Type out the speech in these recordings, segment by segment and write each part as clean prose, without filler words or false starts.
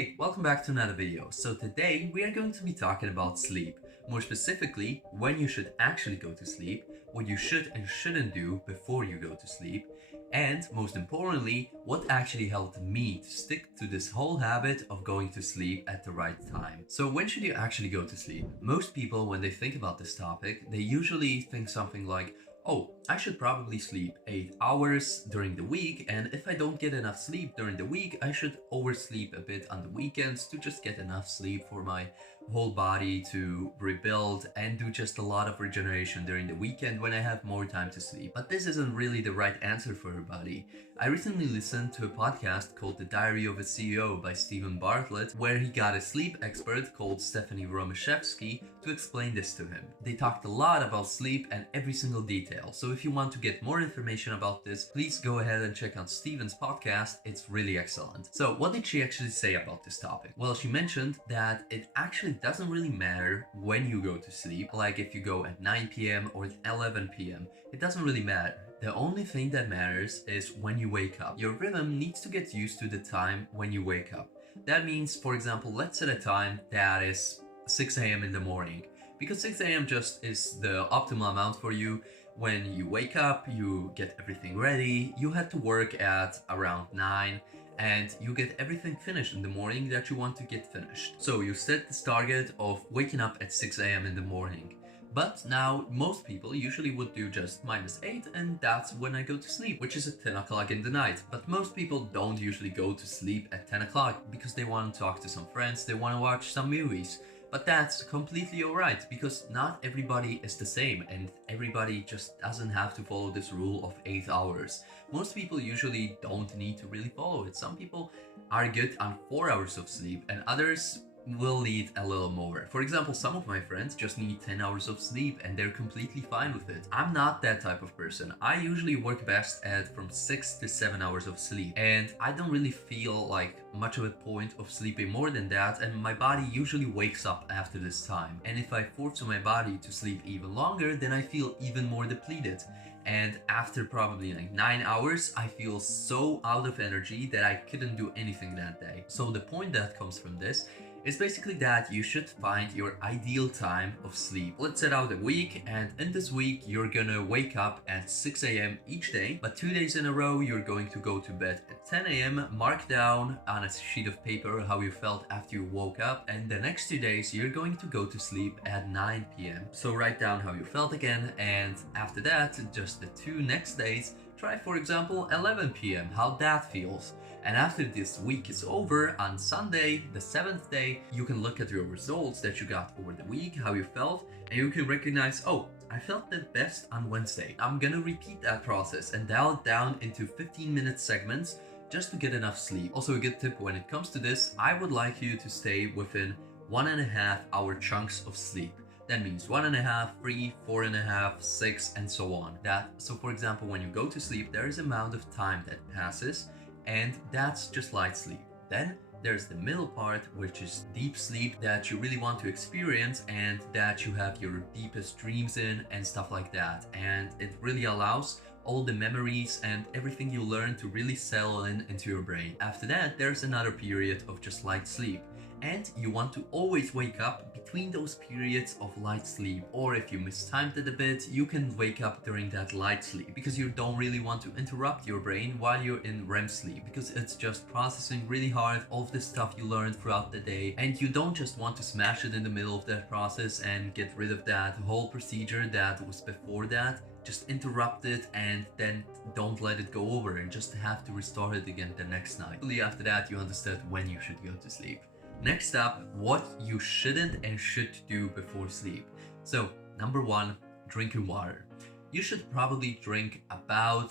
Hey, welcome back to another video. So today we are going to be talking about sleep. More specifically, when you should actually go to sleep, what you should and shouldn't do before you go to sleep, and most importantly, what actually helped me to stick to this whole habit of going to sleep at the right time. So when should you actually go to sleep? Most people, when they think about this topic, they usually think something like, oh, I should probably sleep 8 hours during the week, and if I don't get enough sleep during the week, I should oversleep a bit on the weekends to just get enough sleep for my whole body to rebuild and do just a lot of regeneration during the weekend when I have more time to sleep. But this isn't really the right answer for everybody. I recently listened to a podcast called The Diary of a CEO by Stephen Bartlett, where he got a sleep expert called Stephanie Romashevsky to explain this to him. They talked a lot about sleep and every single detail, so if you want to get more information about this, please go ahead and check out Stephen's podcast. It's really excellent. So what did she actually say about this topic? Well, she mentioned that it actually doesn't really matter when you go to sleep, like if you go at 9 p.m. or 11 p.m. It doesn't really matter. The only thing that matters is when you wake up. Your rhythm needs to get used to the time when you wake up. That means, for example, let's set a time that is 6 a.m. in the morning, because 6 a.m. just is the optimal amount for you. When you wake up, you get everything ready, you head to work at around 9, and you get everything finished in the morning that you want to get finished. So you set this target of waking up at 6 a.m. in the morning. But now most people usually would do just -8, and that's when I go to sleep, which is at 10 o'clock in the night. But most people don't usually go to sleep at 10 o'clock because they want to talk to some friends, they want to watch some movies. But that's completely alright, because not everybody is the same and everybody just doesn't have to follow this rule of 8 hours. Most people usually don't need to really follow it. Some people are good on 4 hours of sleep and others will need a little more. For example, some of my friends just need 10 hours of sleep and they're completely fine with it. I'm not that type of person. I usually work best at from 6 to 7 hours of sleep, and I don't really feel like much of a point of sleeping more than that, and my body usually wakes up after this time. And if I force my body to sleep even longer, then I feel even more depleted. And after probably like 9 hours, I feel so out of energy that I couldn't do anything that day. So the point that comes from this is basically that you should find your ideal time of sleep. Let's set out a week, and in this week you're gonna wake up at 6 a.m. each day, but 2 days in a row you're going to go to bed at 10 a.m. Mark down on a sheet of paper how you felt after you woke up, and the next 2 days you're going to go to sleep at 9 p.m. So write down how you felt again, and after that, just the 2 next days, try for example 11 p.m. how that feels. And after this week is over, on Sunday, the 7th day, you can look at your results that you got over the week, how you felt, and you can recognize, oh, I felt the best on Wednesday. I'm gonna repeat that process and dial it down into 15-minute segments just to get enough sleep. Also, a good tip when it comes to this, I would like you to stay within 1.5 hour chunks of sleep. That means 1.5, 3, 4.5, 6, and so on. So for example, when you go to sleep, there is an amount of time that passes, and that's just light sleep. Then there's the middle part, which is deep sleep that you really want to experience and that you have your deepest dreams in and stuff like that. And it really allows all the memories and everything you learn to really settle into your brain. After that, there's another period of just light sleep. And you want to always wake up between those periods of light sleep, or if you mistimed it a bit, you can wake up during that light sleep, because you don't really want to interrupt your brain while you're in REM sleep, because it's just processing really hard all of the stuff you learned throughout the day, and you don't just want to smash it in the middle of that process and get rid of that whole procedure that was before that. Just interrupt it and then don't let it go over and just have to restart it again the next night. Hopefully after that you understood when you should go to sleep. Next up, what you shouldn't and should do before sleep. So, number 1, drinking water. You should probably drink about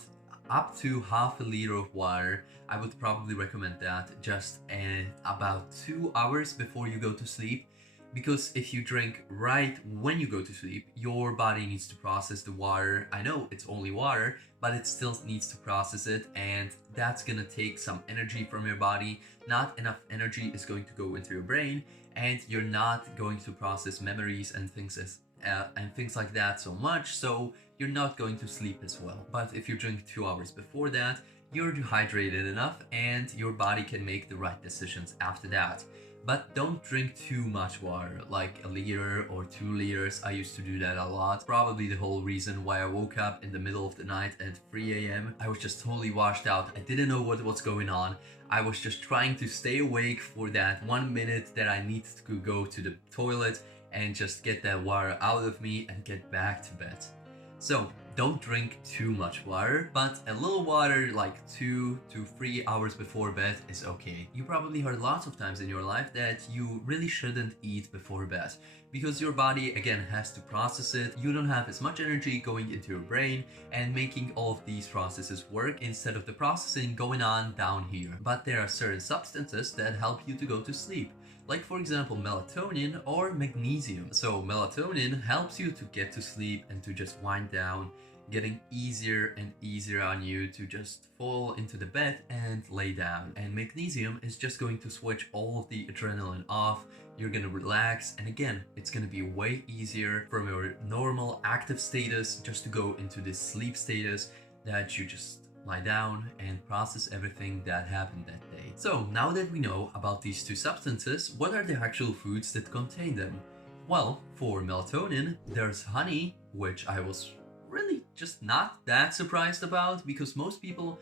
up to half a liter of water. I would probably recommend that just about 2 hours before you go to sleep. Because if you drink right when you go to sleep, your body needs to process the water. I know it's only water, but it still needs to process it, and that's gonna take some energy from your body. Not enough energy is going to go into your brain, and you're not going to process memories and things like that so much, so you're not going to sleep as well. But if you drink 2 hours before that, you're hydrated enough and your body can make the right decisions after that. But don't drink too much water, like a liter or 2 liters. I used to do that a lot. Probably the whole reason why I woke up in the middle of the night at 3 a.m. I was just totally washed out. I didn't know what was going on. I was just trying to stay awake for that 1 minute that I needed to go to the toilet and just get that water out of me and get back to bed. So don't drink too much water, but a little water like 2 to 3 hours before bed is okay. You probably heard lots of times in your life that you really shouldn't eat before bed because your body again has to process it. You don't have as much energy going into your brain and making all of these processes work instead of the processing going on down here. But there are certain substances that help you to go to sleep, like for example melatonin or magnesium. So melatonin helps you to get to sleep and to just wind down, getting easier and easier on you to just fall into the bed and lay down. And magnesium is just going to switch all of the adrenaline off. You're gonna relax, and again, it's gonna be way easier from your normal active status just to go into this sleep status that you just lie down and process everything that happened that day. So now that we know about these two substances, what are the actual foods that contain them? Well, for melatonin, there's honey, which I was really just not that surprised about because most people,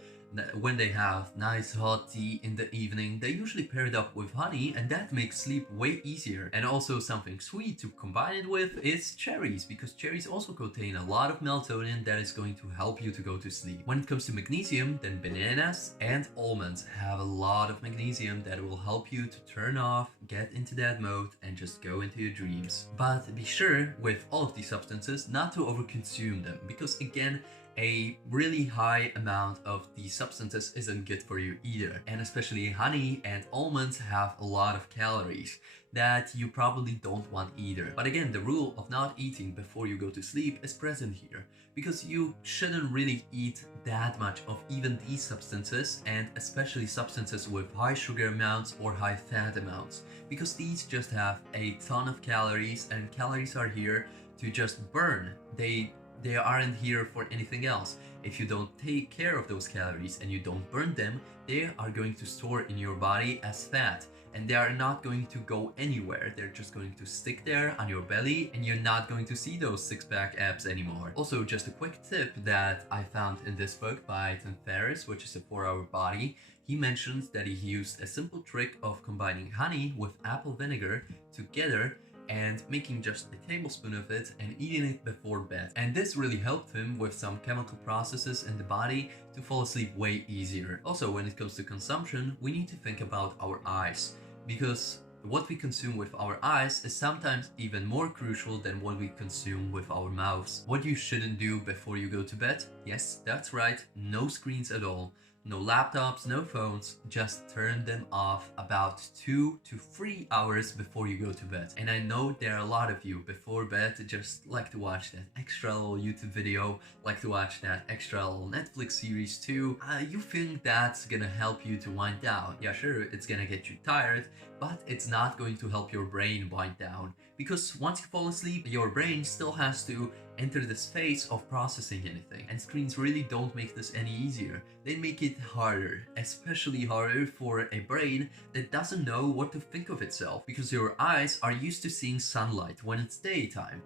when they have nice hot tea in the evening, they usually pair it up with honey, and that makes sleep way easier. And also something sweet to combine it with is cherries, because cherries also contain a lot of melatonin that is going to help you to go to sleep. When it comes to magnesium, then bananas and almonds have a lot of magnesium that will help you to turn off, get into that mode, and just go into your dreams. But be sure with all of these substances not to overconsume them, because again, a really high amount of these substances isn't good for you either. And especially honey and almonds have a lot of calories that you probably don't want either. But again, the rule of not eating before you go to sleep is present here, because you shouldn't really eat that much of even these substances, and especially substances with high sugar amounts or high fat amounts, because these just have a ton of calories, and calories are here to just burn. They aren't here for anything else. If you don't take care of those calories and you don't burn them, they are going to store in your body as fat, and they are not going to go anywhere. They're just going to stick there on your belly, and you're not going to see those six-pack abs anymore. Also, just a quick tip that I found in this book by Tim Ferriss, which is a 4-Hour Body. He mentions that he used a simple trick of combining honey with apple vinegar together and making just a tablespoon of it and eating it before bed. And this really helped him with some chemical processes in the body to fall asleep way easier. Also, when it comes to consumption, we need to think about our eyes, because what we consume with our eyes is sometimes even more crucial than what we consume with our mouths. What you shouldn't do before you go to bed? Yes, that's right, no screens at all. No laptops, no phones, just turn them off about 2 to 3 hours before you go to bed. And I know there are a lot of you before bed just like to watch that extra little YouTube video, like to watch that extra little Netflix series too. You think that's gonna help you to wind down. Yeah, sure, it's gonna get you tired, but it's not going to help your brain wind down. Because once you fall asleep, your brain still has to enter this phase of processing anything. And screens really don't make this any easier. They make it harder, especially harder for a brain that doesn't know what to think of itself, because your eyes are used to seeing sunlight when it's daytime.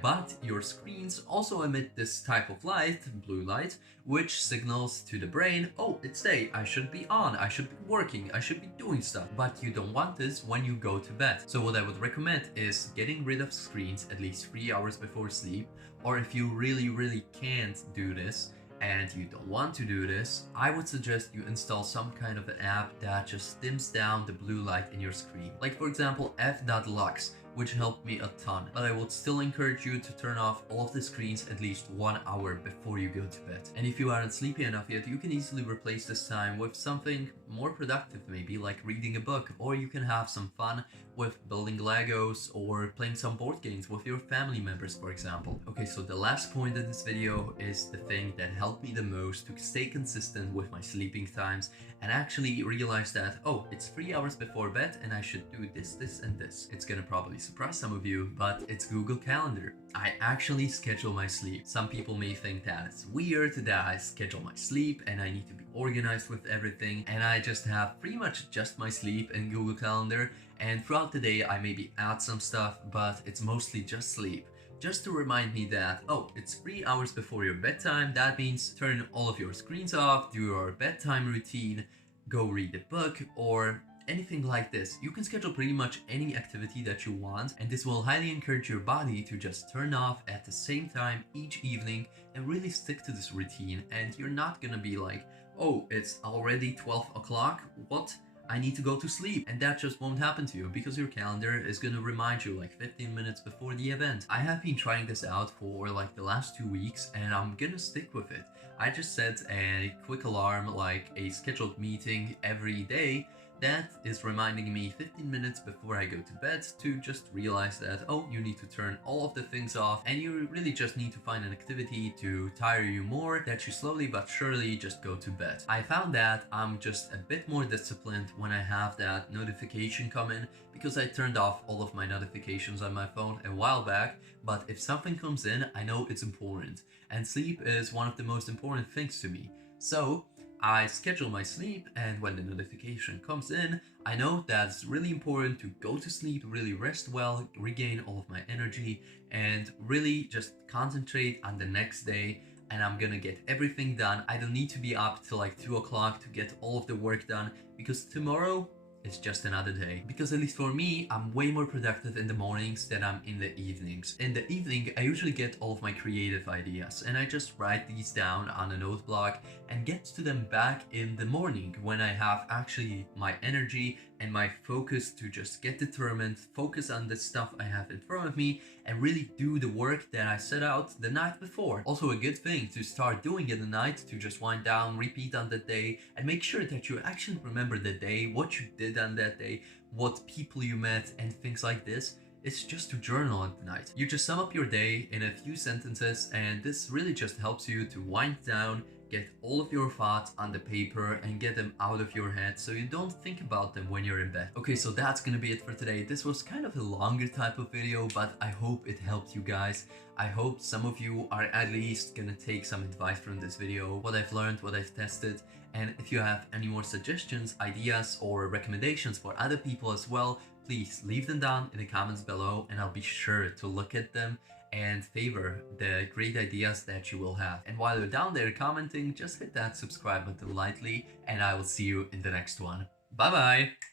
But your screens also emit this type of light, blue light, which signals to the brain, oh, it's day, I should be on, I should be working, I should be doing stuff. But you don't want this when you go to bed. So what I would recommend is getting rid of screens at least 3 hours before sleep, or if you really can't do this, and you don't want to do this, I would suggest you install some kind of an app that just dims down the blue light in your screen. Like for example, f.lux, which helped me a ton. But I would still encourage you to turn off all of the screens at least 1 hour before you go to bed. And if you aren't sleepy enough yet, you can easily replace this time with something more productive, maybe like reading a book, or you can have some fun with building Legos or playing some board games with your family members, for example. Okay, so the last point in this video is the thing that helped me the most to stay consistent with my sleeping times and actually realize that, oh, it's 3 hours before bed and I should do this, this, and this. It's gonna probably surprise some of you, but it's Google Calendar. I actually schedule my sleep. Some people may think that it's weird that I schedule my sleep and I need to be organized with everything, and I just have pretty much just my sleep in Google Calendar, and throughout the day I maybe add some stuff, but it's mostly just sleep. Just to remind me that, oh, it's 3 hours before your bedtime, that means turn all of your screens off, do your bedtime routine, go read a book, or anything like this. You can schedule pretty much any activity that you want, and this will highly encourage your body to just turn off at the same time each evening and really stick to this routine. And you're not gonna be like, oh, it's already 12 o'clock, what? I need to go to sleep. And that just won't happen to you because your calendar is gonna remind you like 15 minutes before the event. I have been trying this out for like the last 2 weeks and I'm gonna stick with it. I just set a quick alarm, like a scheduled meeting every day, that is reminding me 15 minutes before I go to bed to just realize that, oh, you need to turn all of the things off and you really just need to find an activity to tire you more, that you slowly but surely just go to bed. I found that I'm just a bit more disciplined when I have that notification come in, because I turned off all of my notifications on my phone a while back, but if something comes in, I know it's important. And sleep is one of the most important things to me. So I schedule my sleep, and when the notification comes in, I know that it's really important to go to sleep, really rest well, regain all of my energy, and really just concentrate on the next day. And I'm gonna get everything done. I don't need to be up till like 2 o'clock to get all of the work done, because tomorrow it's just another day. Because at least for me, I'm way more productive in the mornings than I'm in the evenings. In the evening, I usually get all of my creative ideas and I just write these down on a note block and get to them back in the morning when I have actually my energy and my focus to just get determined, focus on the stuff I have in front of me, and really do the work that I set out the night before. Also a good thing to start doing in the night, to just wind down, repeat on the day, and make sure that you actually remember the day, what you did on that day, what people you met, and things like this. It's just to journal at night. You just sum up your day in a few sentences, and this really just helps you to wind down, get all of your thoughts on the paper and get them out of your head so you don't think about them when you're in bed. Okay, so that's gonna be it for today. This was kind of a longer type of video, but I hope it helped you guys. I hope some of you are at least gonna take some advice from this video, what I've learned, what I've tested. And if you have any more suggestions, ideas, or recommendations for other people as well, please leave them down in the comments below and I'll be sure to look at them and favor the great ideas that you will have. And while you're down there commenting, just hit that subscribe button lightly and I will see you in the next one. Bye bye!